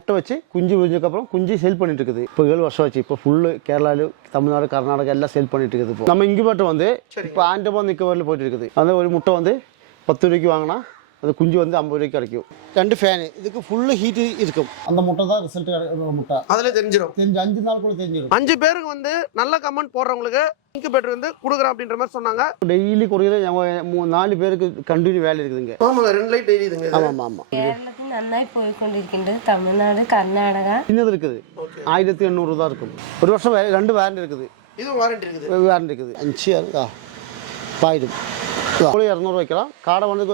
முட்டை வச்சு குஞ்சு விரிஞ்சதுக்கப்புறம் குஞ்சு சேல் பண்ணிட்டு இருக்குது. இப்போ 7 வருஷம் ஆச்சு. இப்போ ஃபுல்லு கேரளாவில், தமிழ்நாடு, கர்நாடகா எல்லாம் சேல் பண்ணிட்டு இருக்குது. இப்போ நம்ம இன்குபேட்டர் வந்து இப்போ ஆண்டமான் நிக்கோபாரில் போயிட்டு இருக்குது. அந்த ஒரு முட்டை வந்து 10 ரூபாய்க்கு வாங்கினா அது குஞ்சு வந்து 50 ரூபாய்க்கு கிடைக்கும். 2 ஃபேனு இதுக்கு ஃபுல்லு ஹீட்டு இருக்கும். அந்த முட்டை தான் ரிசல்ட் முட்டை. அதில் தெரிஞ்சிடும். 5 நாளுக்குள்ள தெரிஞ்சிடும். 5 பேருக்கு வந்து நல்ல கமெண்ட் போடுறவங்களுக்கு இன்குபேட்டர் வந்து கொடுக்குறேன் அப்படின்ற மாதிரி சொன்னாங்க. டெய்லி குறையில 4 பேருக்கு கண்டினியூ வேலை இருக்குதுங்க. ஆமாங்க 2 லைட் எரியுதுங்க. ஆமாம் ஆமாம். கேரளத்தில் நன்னாയി போய்கொண்டிருக்கின்றது. தமிழ்நாடு, கர்நாடகா சின்னது இருக்குது. 1800 தான் இருக்கும். ஒரு வருஷம் 2 வாரண்டி இருக்குது. இது வாரண்டி இருக்குது. வாரண்டி இருக்குது. 5 பாயிடும். 200 வைக்கலாம். காடை வந்து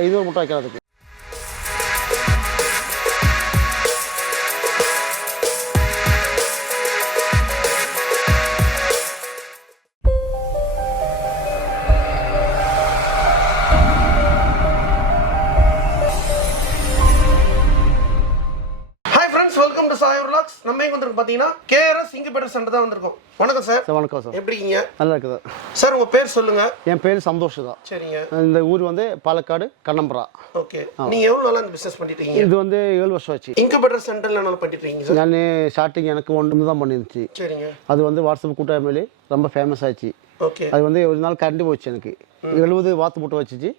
500 முட்டை வைக்கிறதுக்கு. Welcome to Sai vlogs. நம்ம எங்க வந்திருக்கோம் பாத்தீங்கன்னா கேஆர்எஸ் இன்குபேட்டர் சென்டர் தான் வந்திருக்கோம். வணக்கம் சார். வணக்கம் சார். எப்படி இருக்கீங்க? நல்லா இருக்குது சார். உங்க பேர் சொல்லுங்க. என் பேர் சந்தோஷ் தான். சரிங்க. இந்த ஊர் வந்து பாலக்காடு, கண்ணம்பரா. ஓகே. நீங்க எவ்வளவு நாளா இந்த பிசினஸ் பண்ணிட்டு இருக்கீங்க? இது வந்து 7 வருஷம் ஆச்சு. இன்குபேட்டர் சென்டர்ல என்ன பண்ணிட்டு இருக்கீங்க சார்? நான் ஸ்டார்டிங் எனக்கு 1 தான் பண்ணிருந்துச்சு. சரிங்க. அது வந்து வாட்ஸ்அப் கூட்டாமையிலே ரொம்ப ஃபேமஸ் ஆச்சு. ஓகே. அது வந்து ஒரு நாள் கரண்ட் போச்சு. எனக்கு 70 வாத்து முட்டை வச்சுச்சு.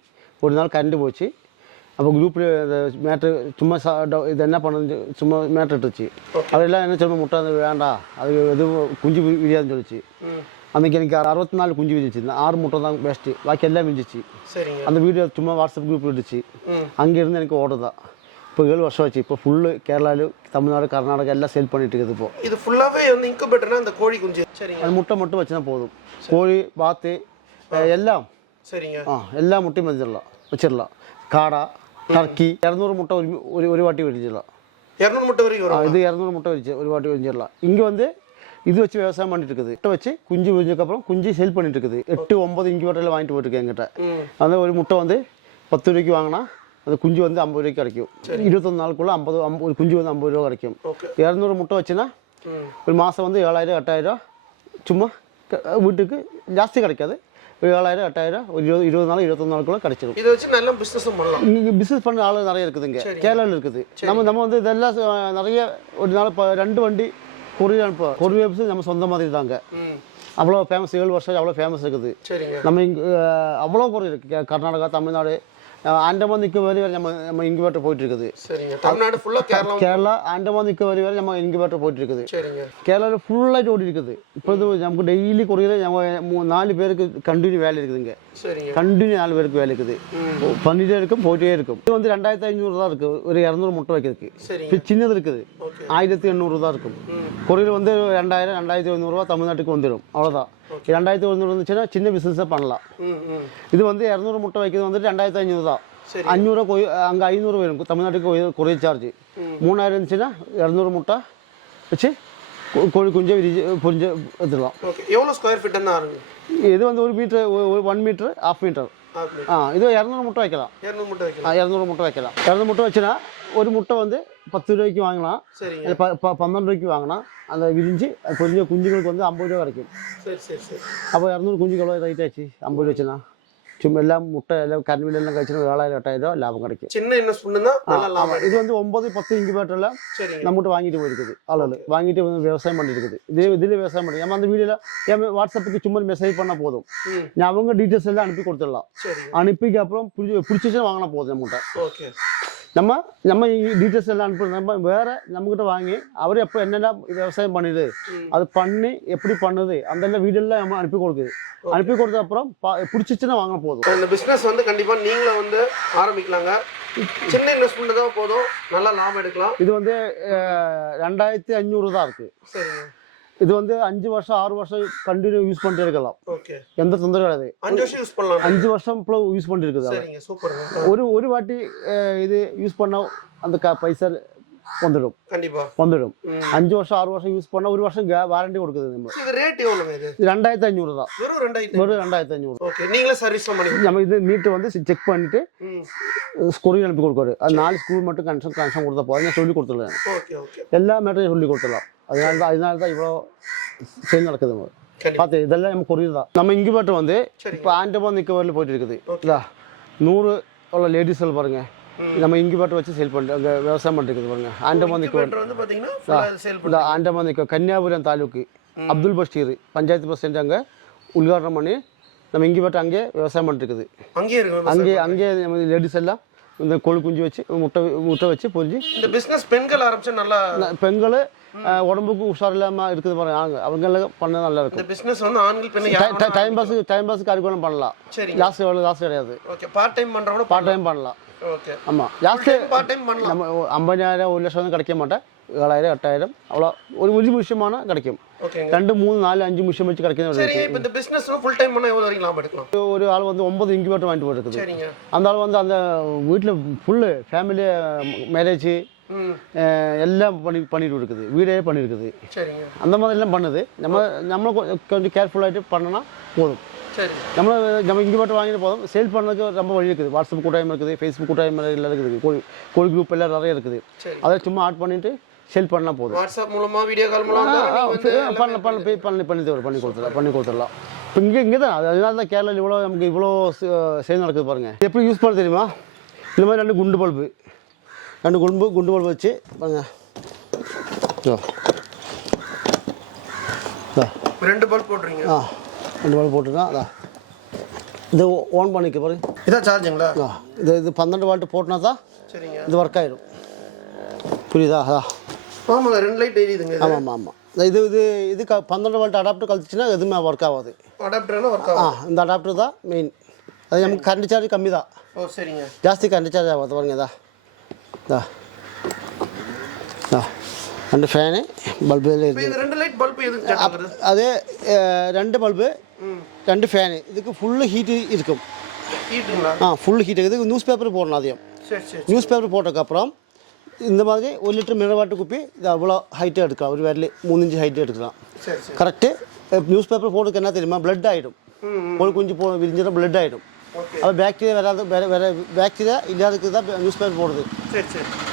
ஒரு நாள் கரண்ட் போச்சு. அப்போ குரூப்பில் இந்த மேட்ரு சும்மா இது என்ன பண்ணுது சும்மா மேட்ரு இட்டுச்சு. அதெல்லாம் என்ன சொல்ல முட்டை அது வேண்டாம், அது எதுவும் குஞ்சு விரியாதுன்னு சொல்லிச்சு. அன்றைக்கி எனக்கு 64 குஞ்சு விரிஞ்சிச்சு. 6 முட்டை தான் பெஸ்ட்டு, பாக்கி எல்லாம் விரிஞ்சிச்சு. அந்த வீடியோ சும்மா வாட்ஸ்அப் குரூப்பில் இருந்துச்சு. அங்கேருந்து எனக்கு ஓர்டர் தான். இப்போ 7 வருஷம் ஆச்சு. இப்போ ஃபுல்லு கேரளாவில், தமிழ்நாடு, கர்நாடகா எல்லாம் சேல் பண்ணிட்டு இருக்குது. இப்போ இது ஃபுல்லாகவே வந்து இன்குபேட்டர்னா அந்த கோழி குஞ்சு. சரிங்க. அது முட்டை மட்டும் வச்சுனா போதும். கோழி, வாத்து எல்லாம். சரிங்க. எல்லா முட்டையும் வச்சிடலாம். காடா, டர்க்கி 200 முட்டை ஒரு வாட்டி விரிச்சிடலாம். 200 முட்டை வரைக்கும் வரும். இது 200 முட்டை ஒரு வாட்டி விரிச்சிடலாம். இங்கே வந்து இது வச்சு விவசாயம் பண்ணிட்டு இருக்குது. முட்டை வச்சு குஞ்சு விரிஞ்சதுக்கப்புறம் குஞ்சு சேல் பண்ணிட்டு இருக்குது. 8, 9 இன்குபேட்டரில் வாங்கிட்டு போயிட்டு என்கிட்ட. அந்த ஒரு முட்டை வந்து 10 ரூபாய்க்கு வாங்கினா அந்த குஞ்சு வந்து 50 ரூபாய்க்கு கிடைக்கும். 21 நாளுக்குள்ள ஒரு குஞ்சு வந்து 50 ரூபா கிடைக்கும். 200 முட்டை வச்சுன்னா ஒரு மாதம் வந்து 7000, 8000 சும்மா வீட்டுக்கு ஜாஸ்தி கிடைக்காது. 7000, 8000 ஒரு 20 நாள் 21 நாளுக்குள்ள கிடைச்சிடும். இதை வச்சு நல்ல பிஸ்னஸும் பண்ணலாம். நீங்கள் பிஸ்னஸ் பண்ண ஆள் நிறைய இருக்குதுங்க. கேரளாவில் இருக்குது. நம்ம வந்து இதெல்லாம் நிறைய ஒரு நாள் 2 வண்டி கொரியர் அனுப்ப கொரியர் நம்ம சொந்த மாதிரி தாங்க. அவ்வளோ ஃபேமஸ். 7 வருஷம் அவ்வளோ ஃபேமஸ் இருக்குது. நம்ம இங்கே அவ்வளோ கொரியர் இருக்குது. கர்நாடகா, தமிழ்நாடு, ஆண்டமான் நிக்கோபாரி வரை நம்ம இன்குபேட்டர் போயிட்டு இருக்குது. தமிழ்நாடு ஃபுல்லாக கேரளா, ஆண்டமான் நிக்கோபாரி வரை நம்ம இன்குபேட்டர் போயிட்டு இருக்குது. கேரளாவில் ஃபுல்லாகிட்டு ஓடி இருக்குது. இப்போ நமக்கு டெய்லி குறையில 4 பேருக்கு கண்டினியூ வேலை இருக்குதுங்க. கண்டினியூ 4 பேருக்கு வேலை இருக்குது. பண்ணிட்டே இருக்கும், போயிட்டே இருக்கும். இது வந்து 2500 தான் இருக்குது. ஒரு 200 முட்டை வைக்கிறதுக்கு. இப்போ சின்னது இருக்குது. 1800 தான் இருக்கும். குறையில வந்து 2000, 2500 தமிழ்நாட்டுக்கு வந்துடும். அவ்வளோதான். 2100 வந்துச்சுன்னா சின்ன பிஸ்னஸாக பண்ணலாம். இது வந்து 200 முட்டை வைக்கிறது வந்துட்டு 2500 தான். 500 அங்கே 500 வரும். தமிழ்நாட்டுக்கு குறைய சார்ஜ் 3000 இருந்துச்சுன்னா 200 முட்டை வச்சு கோழி குஞ்சை பொரிஞ்சு எடுத்துக்கலாம். எவ்வளோ ஸ்கொயர் ஃபீட் தான்? இது வந்து 1 மீட்டர், 1 மீட்டர், 1/2 மீட்டர். இது 200 முட்டை வைக்கலாம். 200 முட்டை வைக்கலாம். 200 முட்டை வச்சுன்னா ஒரு முட்டை வந்து 10 ரூபாய்க்கு வாங்கலாம். 12 ரூபாய்க்கு வாங்கினா அந்த விரிஞ்சு கொஞ்சம் குஞ்சுகளுக்கு வந்து 50 ரூபா கிடைக்கும். அப்போ 200 குஞ்சுக்கு எவ்வளோ ரைட் ஆச்சு? 50 ரூபா வச்சுன்னா சும்மா எல்லாம் முட்டை எல்லாம் கருவில எல்லாம் கழிச்சுன்னா 7000, 8000 லாபம் கிடைக்கும். சின்ன இன்வெஸ்ட்மெண்ட் தான். இது வந்து 9, 10 இன்குபேட்டர்ல நம்மகிட்ட வாங்கிட்டு போயிருக்குது. ஆளு வாங்கிட்டு வந்து விவசாயம் பண்ணிட்டு இருக்குது. இதுல விவசாயம் பண்ணி நம்ம அந்த வீடியோல வாட்ஸ்அப்புக்கு சும்மா மெசேஜ் பண்ணா போதும். நான் அவங்க டீட்டெயில்ஸ் எல்லாம் அனுப்பி கொடுத்துடலாம். அனுப்பிக்கு அப்புறம் பிடிச்சிச்சுன்னா வாங்கினா போதும். நம்மகிட்ட நம்ம டீட்டெயில்ஸ் எல்லாம் அனுப்பி நம்ம வேற நம்மகிட்ட வாங்கி அவர் எப்போ என்னென்ன விவசாயம் பண்ணிடுது, அது பண்ணி எப்படி பண்ணுது அந்த வீடியோலாம் நம்ம அனுப்பி கொடுக்குது. அனுப்பி கொடுத்த அப்புறம் பிடிச்சிச்சுன்னா வாங்கினா போதும். இந்த பிஸ்னஸ் வந்து கண்டிப்பாக நீங்களும் வந்து ஆரம்பிக்கலாங்க. சின்ன இன்வெஸ்ட்மெண்ட் தான் போதும், நல்லா லாபம் எடுக்கலாம். இது வந்து 2500 தான் இருக்கு. சரிங்க. இது வந்து 5 வருஷம் 6 வருஷம் கண்டினியூ யூஸ் பண்ணிட்டு இருக்கலாம். எந்த தொந்தரவு கிடையாது. 5 வருஷம் யூஸ் பண்ணலாம். 5 வருஷம் யூஸ் பண்ணிட்டு இருக்குது. ஒரு வாட்டி இது யூஸ் பண்ணா அந்த பைசா வந்துடும். கண்டிப்பா வந்துடும். 5 வருஷம் 6 வருஷம் யூஸ் பண்ணா 1 வருஷம் வாரண்டி கொடுக்குது. நம்ம இது ரேட் எவ்வளவு? இது 2500 தான். வெறும் 2500. ஓகே. நீங்களே சர்வீஸ் பண்ணி நம்ம இது நீட் வந்து செக் பண்ணிட்டு ஸ்கூல் அனுப்பி கொடுக்குறாரு. அது 4 ஸ்கூல் மட்டும் கனெக்ஷன் கொடுத்தா போதும். சொல்லி கொடுத்துடலாம். எல்லா மேட்டரையும் சொல்லி கொடுத்துடலாம். அதனால தான் இவ்வளோ சேல் நடக்குது. பார்த்து இதெல்லாம் நம்ம கொரியர் தான். நம்ம இன்குபேட்டர் வந்து இப்போ ஆண்டமான் நிக்கோபாரில் போயிட்டு இருக்குது. 100 லேடிஸ்கள் பாருங்க. நம்ம இன்குபேட்டர் வச்சு சேல் பண்ணிட்டு அங்கே விவசாயம் பண்ணிருக்குது பாருங்க. ஆண்டமான் இன்குபேட்டர் வந்து பாத்தீங்கன்னா சேல் இந்த ஆண்டமான் கன்னியாகுமரி தாலுக்கு அப்துல் பஷீர் பஞ்சாயத்து பிரசிடென்ட் அங்கே உദ്ഘാടനം பண்ணி நம்ம இன்குபேட்டர் அங்கே விவசாயம் பண்ணிருக்குது. அங்கேயே இருக்கு. அங்கே லேடிஸ் எல்லாம் இந்த கோழி குஞ்சு வச்சு முட்டை வச்சு பொரிஞ்சு இந்த பிசினஸ் பெண்கள் ஆரம்பிச்சா நல்லா பெண்கள் உடம்புக்கு உஷார் இல்லாமல் இருக்குது பாருங்க அவங்களுக்கு பண்ண நல்லா இருக்கும். இந்த பிசினஸ் வந்து ஆண்கள் பெண்கள் டைம் பாஸுக்கு அதுக்கு பண்ணலாம். ஜாஸ்தி எவ்வளோ ஜாஸ்தி கிடையாது. ஓகே பார்ட் டைம் பண்றவங்க பார்ட் டைம் பண்ணலாம். ஓகே ஆமாம் ஜாஸ்தி பார்ட் டைம் பண்ணலாம். நம்ம 50,000 1 லட்சம் வந்து கிடைக்க மாட்டேன். 7,000 8,000 அவ்வளோ ஒரு விஷயமான கிடைக்கும். 2 3 4 5 விஷயம் வச்சு கிடைக்கும். சரி இப்போ இந்த பிசினஸ் ஃபுல் டைம் பண்ணா எவ்வளவு வரைக்கும் லாபம் எடுக்கலாம்? ஒரு ஆள் வந்து 9 இன்குபேட்டர் வாங்கிட்டு போயிருக்குது. சரிங்க. அந்த ஆள் வந்து அந்த வீட்டில் ஃபுல்லு ஃபேமிலி மேரேஜ் எல்லாம் பண்ணிட்டு இருக்குது. வீடே பண்ணியிருக்குது. சரிங்க. அந்த மாதிரி எல்லாம் பண்ணுது. நம்ம கொஞ்சம் கேர்ஃபுல்லாகிட்டு பண்ணனா போதும். சரி. நம்ம இன்குபேட்டர் வாங்கிட்டு போதும். சேல் பண்ணதுக்கு ரொம்ப வழி இருக்குது. வாட்ஸ்அப் கூட்டாயம் இருக்குது, ஃபேஸ்புக் கூட்டாயம் எல்லாம் இருக்குது, கோழி குரூப் எல்லாம் நிறைய இருக்குது. அதை சும்மா ஆட் பண்ணிட்டு சேல் பண்ணால் போதும். வாட்ஸ்அப் மூலமா வீடியோ கால் மூலமா பண்ணி கொடுத்துடலாம். இப்போ இங்கே தான் அதனால தான் கேரளாவில் இவ்வளோ சேல் நடக்குது பாருங்கள். எப்படி யூஸ் பண்ண தெரியுமா? இந்த மாதிரி 2 குண்டு பல்பு வச்சு பாருங்க. 2 பல்ப் போடுறீங்க. 2 பல்ப் போட்டுருக்கோம். அதான் இது ஆன் பண்ணிக்க பாருங்க. இதான் சார்ஜுங்களா? இது 12 வால்ட் போட்டினா தான் சரிங்க இது ஒர்க் ஆகிடும். புரியுதா? அதான் ஆமாங்க 2 லைட் எரியுதுங்க. ஆமாம். இது 12 வால்ட் அடாப்டர் கழிச்சுன்னா எதுவுமே ஒர்க் ஆகாது. அடாப்டர்னா ஒர்க் ஆகும். இந்த அடாப்டர் தான் மெயின். அது நமக்கு கரண்ட் சார்ஜ் கம்மி தான். ஓ சரிங்க. ஜாஸ்தி கரண்ட் சார்ஜ் ஆகாது பாருங்க. இதா 2 ஃபேனு பல்பு இப்போ இந்த 2 லைட் பல்ப் எதுக்கு சார்ஜ்? அது 2 பல்பு 2 ஃபேனு இதுக்கு ஃபுல்லு ஹீட்டு இருக்கும். ஹீட்டுங்களா? ஃபுல் ஹீட் இருக்குது. நியூஸ் பேப்பர் போடணும். அதையும் நியூஸ் பேப்பர் போட்டதுக்கப்புறம் இந்த மாதிரி 1 லிட்டர் மினரல் வாட்டர் குப்பி இது அவ்வளோ ஹைட்டாக எடுக்கலாம். ஒரு விரல் 3 இன்ச்சு ஹைட்டு எடுக்கலாம். கரெக்டு. நியூஸ் பேப்பர் போடுறதுக்கு என்ன தெரியுமா? பிளட் ஆகிடும். கோழி குஞ்சு விரிஞ்சிடும் பிளட் ஆகிடும். அப்போ பாக்டீரியா வராது. வேறு பாக்டீரியா இல்லாததுக்கு தான் நியூஸ் பேப்பர் போடுது.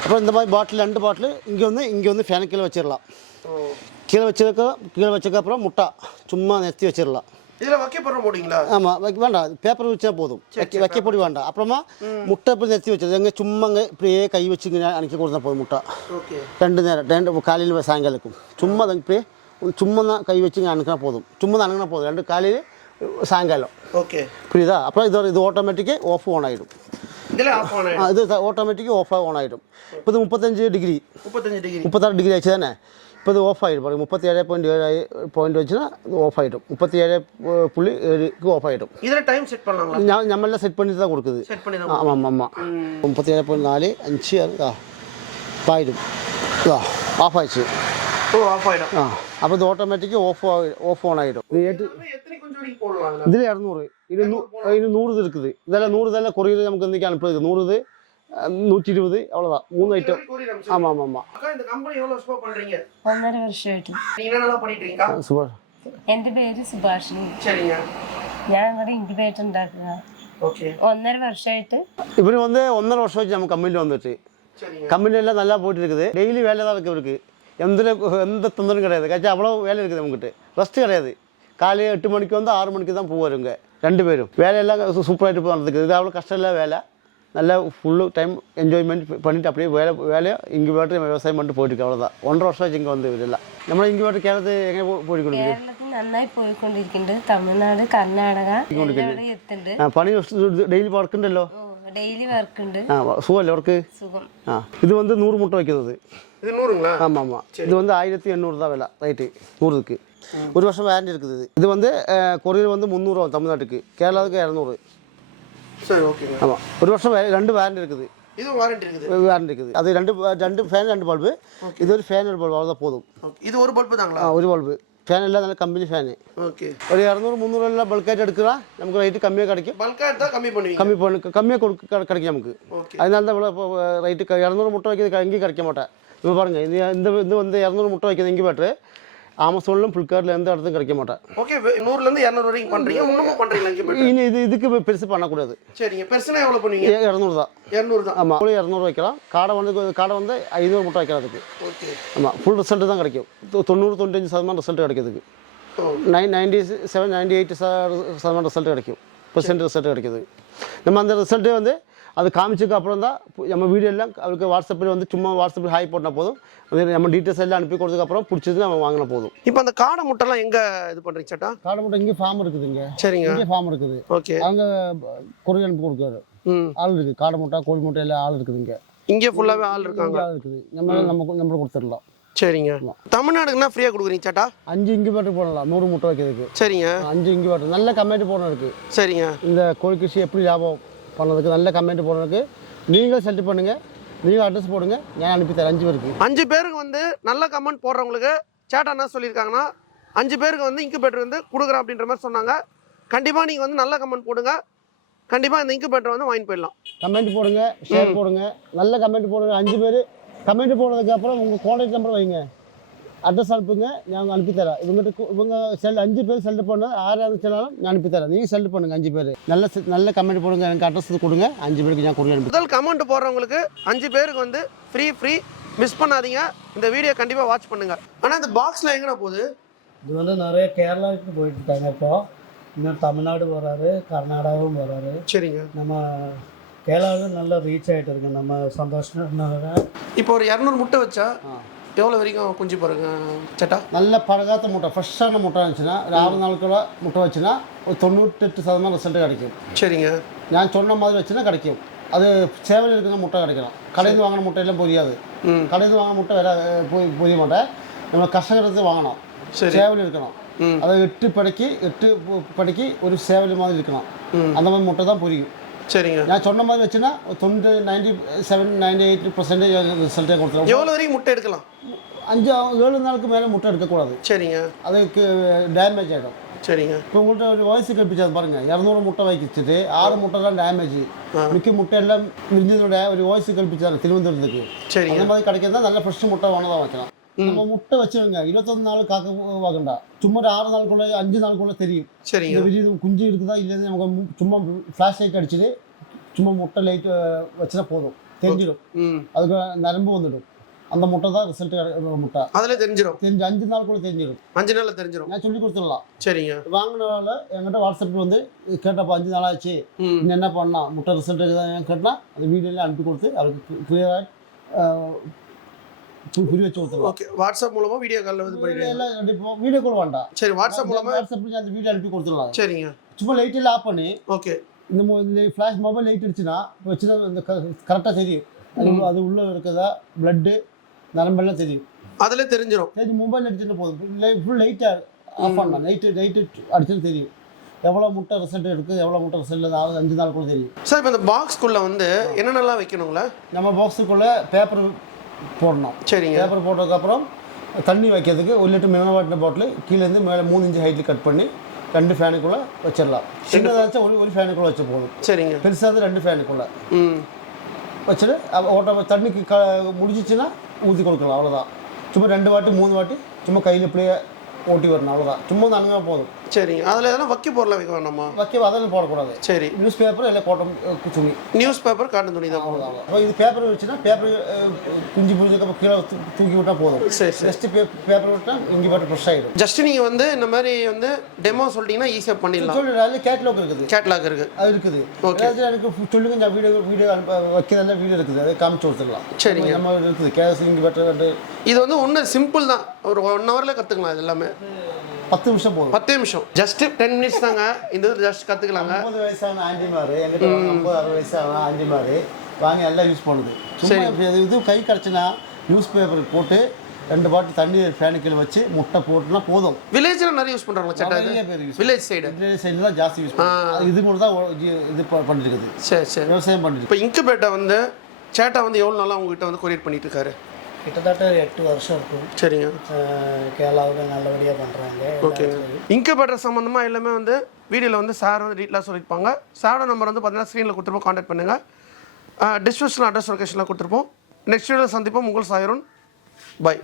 அப்புறம் இந்த மாதிரி பாட்டில் 2 பாட்டில் இங்கே வந்து ஃபேனை கீழே வச்சிடலாம். கீழே வச்சதுக்கப்புறம் முட்டை சும்மா நெத்தி வச்சிடலாம். இதில் வைக்கப்படுற போடுங்களா? ஆமாம் வேண்டாம். பேப்பர் வச்சா போதும். வைக்க பொடி வேண்டாம். அப்புறமா முட்டை இப்படி நெத்தி வச்சது எங்கே சும்மாங்க இப்படியே கை வச்சுங்க அணைக்க கொடுத்தா போதும். முட்டை 2 நேரம் 2 காலையில் சாயங்காலக்கும் சும்மா அதை இப்படியே சும்மா தான் கை வச்சுங்க அணுக்கினா போதும். சும்மா தான் அணுக்கினா போதும். 2 காலையில் சாயங்காலம். ஓகே புரியுதா? அப்புறம் இது ஆட்டோமேட்டிக்கு ஆஃப் ஆன் ஆகிடும். இது ஆட்டோமேட்டிக்கு ஆன் ஆகிடும். இப்போ இது 35 டிகிரி 36 டிகிரி ஆச்சு தானே? இப்போ இது ஆஃப் ஆகிடும் பாருங்க. 37.7 வச்சுன்னா ஆஃப் ஆகிடும். 37.7க்கு ஆஃப் ஆகிடும். இதில் டைம் செட் பண்ணலாங்களா? நம்மளாம் செட் பண்ணி தான் கொடுக்குது. ஆமாம் 37.4 5 ஆகிடும். ஆஃப் ஆயிடுச்சு. ஆஃப் ஆகிடும். அப்போ இது ஆட்டோமேட்டிக்கு ஆஃப் ஆன் ஆகிடும். இதில் 200 இது 100 இருக்குது. இதெல்லாம் 100 இதெல்லாம் கொரியர் நமக்கு வந்து அனுப்புறது 100 120 அவ்வளோதான். 3 ஐட்டம். ஆமாம். இந்த கம்பெனி எவ்வளவு வருஷமா பண்றீங்க? 1.5 വർഷമായിട്ട്. நீங்க என்னெல்லாம் பண்ணிட்டு இருக்கீங்க? സുഭാഷ്. എൻ്റെ പേര് സുഭാഷിണി. சரிங்க. ഞാൻ ഇവിടെ ഇൻക്യുബേറ്റർ ഉണ്ടാക്കുക. ஓகே. 1.5 വർഷമായിട്ട്. இவர் வந்து 1.5 வருஷம் வச்சு நம்ம கம்பெனியில் வந்துட்டு கம்பெனியெல்லாம் நல்லா போயிட்டு இருக்குது. டெய்லி வேலை தான் இருக்குது இவருக்கு. எந்த தொந்தரவும் கிடையாது. கட்சி அவ்வளோ வேலை இருக்குது நம்மகிட்ட. ரெஸ்ட்டு கிடையாது. காலையில் 8 மணிக்கு வந்து 6 மணிக்கு தான் போவாருங்க 2 பேரும். வேலையெல்லாம் சூப்பராகிட்டு போகிறதுக்கு இது அவ்வளோ கஷ்டம் இல்லை. வேலை நல்லா ஃபுல்லு டைம் என்ஜாய்மெண்ட் பண்ணிவிட்டு அப்படியே வேலையை இன்குபேட்டர் விவசாயம் பண்ணிட்டு போயிட்டு அவ்வளோதான். 1.5 வருஷம் ஆச்சு இங்கே வந்து இதெல்லாம். நம்ம இன்குபேட்டர் கேரளத்து எங்கே போயிட்டு കേരളത്തിൽ നന്നായി പോയിക്കൊണ്ടിരിക്കുന്നുണ്ട്. തമിഴ്നാട് കർണാടക എത്തുന്നുണ്ട്. പണി ഡെയിലി വർക്ക് ഉണ്ടല്ലോ? ഡെയിലി വർക്ക് ഉണ്ട്. സുഖമല്ലേ വർക്ക്? സുഖം. இது வந்து 100 முட்டை வைக்கிறது. இது 100ங்களா? ஆமாம். இது வந்து 1800 தான் விலை ரைட்டு 100க்கு. 1 வருஷம் வேரண்டி இருக்குது. இது வந்து கொரியர் வந்து 300 தமிழ்நாட்டுக்கு. கேரளாவுக்கு 200. சரி ஓகேங்க. ஆமாம் 1 வருஷம் 2 வேரண்டி இருக்குது. இது வாரண்டி இருக்குது. அது 2 ஃபேன் 2 பல்பு. இது ஒரு ஃபேன் 1 பல்பு அவ்வளோதான் போதும். இது ஒரு பல்பு தாங்களா? 1 பல்பு. ஃபேன் எல்லாம் நல்ல கம்பெனி ஃபேனு. ஓகே. ஒரு 200 300 எல்லாம் பல்காയിട്ട് எடுக்கலாம். நமக்கு ரேட்டு கம்மியாக கிடைக்கும். பல்காയിട്ട് தான் கம்மியாக கிடைக்கும் நமக்கு. அதனால தான் இவ்வளோ ரேட்டு 200 முட்டை வைக்கிறது எங்கேயும் கிடைக்க மாட்டேன். இப்போ பாருங்கள் இது வந்து 200 முட்டை வைக்கிறது எங்கே பேட்ரு ஆமசோன்லும் ஃப்ளிப்கார்ட்டில் எந்த இடத்துக்கும் கிடைக்க மாட்டேன். ஓகே 100லேருந்து 200 வரைக்கும் பண்ணுறீங்க. இன்னமும் பண்ணுறீங்களா? இனி இதுக்கு பெருசு பண்ணக்கூடாது. சரிங்க. பெருசுனா எவ்வளோ பண்ணுவீங்க? 200 தான். 200 தான். ஆமாம் 200 வைக்கலாம். காடை வந்து 500 முட்டை வைக்கிறதுக்கு. ஓகே. ஆமாம் ஃபுல் ரிசல்ட்டு தான் கிடைக்கும். 90-95% ரிசல்ட் கிடைக்கிறதுக்கு. 97-98% ரிசல்ட் கிடைக்கும். % ரிசல்ட் கிடைக்கிது. நம்ம அந்த ரிசல்ட்டே வந்து அது காமிச்சதுக்கு அப்புறம் தான் நம்ம வீடியோ எல்லாம் அவருக்கு வாட்ஸ்அப்பில் வந்து சும்மா வாட்ஸ்அப்பில் ஹாய் போட்டால் போதும். அது நம்ம டீட்டெயில்ஸ் எல்லாம் அனுப்பி கொடுத்ததுக்கப்புறம் பிடிச்சது நம்ம வாங்கினா போதும். இப்போ அந்த காடை முட்டைலாம் எங்கே இது பண்ணுறீங்க சேட்டா? காடை முட்டை இங்கே ஃபார்ம் இருக்குதுங்க. சரிங்க. இங்கே ஃபார்ம் இருக்குது. ஓகே. அங்கே கொரியர் அனுப்பி கொடுக்குறாரு. ஆள் இருக்குது. காடை முட்டை கோழி முட்டை எல்லாம் ஆள் இருக்குதுங்க. இங்கே ஃபுல்லாகவே ஆள் இருக்காங்க. ஆள் இருக்குது. நம்ம கொடுத்துடலாம். சரிங்க. தமிழ்நாடுக்குன்னா ஃப்ரீயாக கொடுக்குறீங்க சேட்டா? 5 இன்குபேட்டர் போடலாம் 100 முட்டை வைக்கிறதுக்கு. சரிங்க. 5 இன்குபேட்டர் நல்ல கமெண்ட் போடணும் இருக்குது. சரிங்க. இந்த கோழி கிருஷி எப்படி லாபம் பண்ணதுக்கு நல்ல கமெண்ட் போடுறதுக்கு நீங்களும் செலக்ட் பண்ணுங்கள். நீங்கள் அட்ரஸ் போடுங்க, நான் அனுப்பித்தரேன். 5 பேருக்கு 5 பேருக்கு வந்து நல்ல கமெண்ட் போடுறவங்களுக்கு சேட்டா என்ன சொல்லியிருக்காங்கன்னா 5 பேருக்கு வந்து இன்குபேட்டர் வந்து கொடுக்குறேன் அப்படின்ற மாதிரி சொன்னாங்க. கண்டிப்பாக நீங்கள் வந்து நல்ல கமெண்ட் போடுங்க. கண்டிப்பாக இந்த இன்குபேட்டர் வந்து வாங்கி போயிடலாம். கமெண்ட் போடுங்க, ஷேர் போடுங்க, நல்ல கமெண்ட் போடுங்க. 5 பேர் கமெண்ட் போடுறதுக்கப்புறம் உங்கள் கான்டாக்ட் நம்பர் வைங்க, அட்ரஸ் அனுப்புங்க, நான் அனுப்பித்தரேன். இவங்க 5 பேர் செலக்ட் பண்ண 6 செல்லாலும் நான் அனுப்பித்தரேன். நீங்கள் செலக்ட் பண்ணுங்க. 5 பேர் நல்ல கமெண்ட் போடுங்க, எனக்கு அட்ரஸ் கொடுங்க. 5 பேருக்கு நான் கொடுங்க. முதல் கமெண்ட் போடுறவங்களுக்கு 5 பேருக்கு வந்து ஃப்ரீ மிஸ் பண்ணாதீங்க. இந்த வீடியோ கண்டிப்பாக வாட்ச் பண்ணுங்க. ஆனால் இந்த பாக்ஸில் எங்கண்ணா போகுது? இது வந்து நிறைய கேரளாவுக்கு போயிட்டு இருக்காங்க. இப்போ இன்னும் தமிழ்நாடு வராரு, கர்நாடகாவும் வராரு. சரிங்க. நம்ம கேரளாவில் நல்லா ரீச் ஆகிட்டு இருக்கு. நம்ம சந்தோஷம்னால இப்போ ஒரு 200 முட்டை வச்சா எவ்வளோ வரைக்கும் குஞ்சு பாருங்க சேட்டா? நல்ல பழகாத்த முட்டை, ஃப்ரெஷ்ஷான முட்டை இருந்துச்சுன்னா 6 நாளுக்குள்ள முட்டை வச்சுன்னா ஒரு 98% ரிசல்ட் கிடைக்கும். சரிங்க. நான் சொன்ன மாதிரி வச்சுன்னா கிடைக்கும். அது சேவல் இருக்கிற முட்டை கிடைக்கலாம். கடையில் வாங்கின முட்டையெல்லாம் பொரியாது. கடையில் வாங்கின முட்டை வேற பொரிய மாட்டேன். நம்ம கஷ்டங்கிறது வாங்கணும். சேவல் இருக்கணும். அதை 8 படைக்கு ஒரு சேவல் மாதிரி இருக்கணும். அந்த மாதிரி முட்டை தான் பொரியும். சரிங்க. நான் சொன்ன மாதிரி வச்சுன்னா 97-98% ரிசல்ட்டே கொடுத்துருவோம். எவ்வளோ வரைக்கும் முட்டை எடுக்கலாம்? 5-7 நாளுக்கு மேலே முட்டை எடுக்கக்கூடாது. சரிங்க. அதுக்கு டேமேஜ் ஆகிடும். சரிங்க. இப்போ உங்கள்கிட்ட ஒரு வயசு கற்பிச்சது பாருங்கள், 200 முட்டை வைக்கிச்சுட்டு 6 முட்டை தான் டேமேஜ். மிக்க முட்டையெல்லாம் விரிஞ்சதோட ஒரு வயசு கற்பிச்சாரு திருவனந்தபுரத்துக்கு. சரி. அந்த மாதிரி கிடைக்கிறதா நல்ல ஃப்ரெஷ் முட்டை வாங்கதான் வைக்கலாம். நம்ம முட்டை வச்சுருங்க 21 நாள் காக்க வாங்கண்டா. சும்மா 6 நாளுக்குள்ள 5 நாளுக்குள்ள தெரியும். சரிங்க. குஞ்சு இருக்குதா இல்லைன்னு நமக்கு சும்மா ஃப்ளாஷ் லைட் அடிச்சுட்டு சும்மா முட்டை லைட் வச்சுனா போதும், தெரிஞ்சிடும். அதுக்கு நரம்பு வந்துடும். அந்த முட்டை தான் ரிசல்ட் முட்டை. அதில் தெரிஞ்சிடும். 5 நாளுக்குள்ள தெரிஞ்சிடும். 5 நாளில் தெரிஞ்சிடும். நான் சொல்லி கொடுத்துடலாம். சரிங்க. வாங்கினால என்கிட்ட வாட்ஸ்அப்பில் வந்து கேட்டப்போ 5 நாள் ஆச்சு, இன்னும் என்ன பண்ணலாம், முட்டை ரிசல்ட் இருக்குதான் கேட்டால் அந்த வீடியோலாம் அனுப்பி கொடுத்து அவருக்கு கிளியராக புரிய வச்சு கொடுத்துருவோம். ஓகே. வாட்ஸ்அப் மூலமாக வீடியோ காலில் வந்து எல்லாம் கண்டிப்பாக வீடியோ கால் வேண்டாம். சரி. வாட்ஸ்அப் மூலமாக அந்த வீடியோ அனுப்பி கொடுத்துடலாம். சரிங்க. சும்மா லைட்டெல்லாம் ஆஃப் பண்ணி ஓகே இந்த ஃப்ளாஷ் மொபைல் லைட் அடிச்சுன்னா வச்சுன்னா இந்த கரெக்டாக தெரியும். அது உள்ளே இருக்கிறதா பிளட்டு நரம்பெல்லாம் தெரியும். அதில் தெரிஞ்சிடும். மொபைல் அடிச்சுட்டு போதும். ஃபுல் லைட்டாக ஆஃப் பண்ணலாம். நைட்டு அடிச்சுட்டு தெரியும் எவ்வளோ முட்டை ரிசல்ட் இருக்குது, எவ்வளோ முட்டை ரிசல்ட் 5 நாளுக்குள்ள தெரியும். சார் இப்போ இந்த பாக்ஸ்க்குள்ளே வந்து என்னென்னலாம் வைக்கணுங்களா? நம்ம பாக்ஸுக்குள்ளே பேப்பர் போடணும். சரிங்க. பேப்பர் போட்டதுக்கப்புறம் தண்ணி வைக்கிறதுக்கு 1 லிட்டர் மினரல் வாட்டர் பாட்டில் கீழேருந்து மேலே 3 இன்ச்சு ஹைட்டில் கட் பண்ணி 2 ஃபேனுக்குள்ளே வச்சிடலாம். சின்னதாச்சும் ஒரு ஃபேனுக்குள்ளே வச்ச போதும். சரிங்க. பெருசாக 2 ஃபேனுக்குள்ளே வச்சுட்டு ஓட்ட தண்ணிக்கு முடிச்சிச்சுன்னா ஊற்றி கொடுக்கலாம். அவ்வளோதான். சும்மா 2 வாட்டி 3 வாட்டி சும்மா கையில் இப்படியே ஓட்டி வரணும். அவ்வளோதான். சும்மா அணுங்க போதும். சரிங்க. அதில் எதனா வக்கி பொருளாக வைக்க வேண்டாமா? அதெல்லாம் போடக்கூடாது. சரி. நியூஸ் பேப்பர் இல்லை காட்டன் துணி. நியூஸ் பேப்பர் காட்டன் துணி தான். அவ்வளோதான். அப்போ இது பேப்பர் வச்சுன்னா பேப்பர் குஞ்சு புரிஞ்சதுக்கப்புறம் கீழே தூக்கி விட்டால் போதும். சரி. ஜஸ்ட்டு பேப்பர் விட்டால் இங்கே பாட்டு ஃப்ரெஷ் ஆகிடும். ஜஸ்ட்டு நீங்கள் வந்து இந்த மாதிரி வந்து டெமோ சொல்லிட்டீங்கன்னா ஈஸியாக பண்ணிடலாம். சொல்லிடுறாங்க. கேட்லாக் இருக்குது. கேட்லாக் இருக்குது. அது இருக்குது. ஓகே. எனக்கு சொல்லுங்க, நான் வீடியோ வைக்கிறதெல்லாம் வீடியோ இருக்குது. அதை காமிச்சு கொடுத்துடலாம். சரிங்க. நம்ம இருக்குது கேஸ் இங்கே பாட்டு. இது வந்து ஒன்று சிம்பிள் தான். ஒரு 1 ஹவரில் கற்றுக்கலாம். இது எல்லாமே 10 நிமிஷம் போதும். 10 நிமிஷம். ஜஸ்ட் 10 மினிட்ஸ் தாங்க. இந்த ஜஸ்ட் கற்றுக்கலாங்க. 50 வயசான ஆண்டிமாரு எங்கிட்ட 50-60 வயசான ஆண்டிமாரு வாங்கி எல்லாம் யூஸ் பண்ணுது. சும்மா இது கை கிடச்சுன்னா நியூஸ் பேப்பர் போட்டு 2 பாட்டில் தண்ணி ஃபேனுக்கில் வச்சு முட்டை போட்டுனா போதும். வில்லேஜில் நிறைய யூஸ் பண்ணுறாங்க சேட்டா. வில்லேஜ் சைடு தான் ஜாஸ்தி யூஸ் பண்ணுறாங்க. இது மட்டும் தான் இது பண்ணிருக்குது. சரி. விவசாயம் பண்ணிருக்கு. இப்போ இன்குபேட்டர் வந்து சேட்டா வந்து எவ்வளோ நாளாக உங்ககிட்ட வந்து கொரியர் பண்ணிட்டு இருக்காரு? கிட்டத்தட்ட 8 வருஷம் இருக்கும். சரிங்க. கேரளாவில் நல்லபடியாக பண்ணுறாங்க. ஓகே. இன்குபேட்டர் சம்மந்தமாக எல்லாமே வந்து வீடியோவில் வந்து சார் வந்து டீட்டெயிலாக சொல்லியிருப்பாங்க. சாரோட நம்பர் வந்து பார்த்தீங்கன்னா ஸ்க்ரீனில் கொடுத்துருப்போம். கான்டாக்ட் பண்ணுங்கள். டிஸ்கிரிப்ஷனில் அட்ரஸ் லொகேஷனில் கொடுத்துருப்போம். நெக்ஸ்ட் வீடியோவில் சந்திப்போம். உங்கள் சாயருன். பை.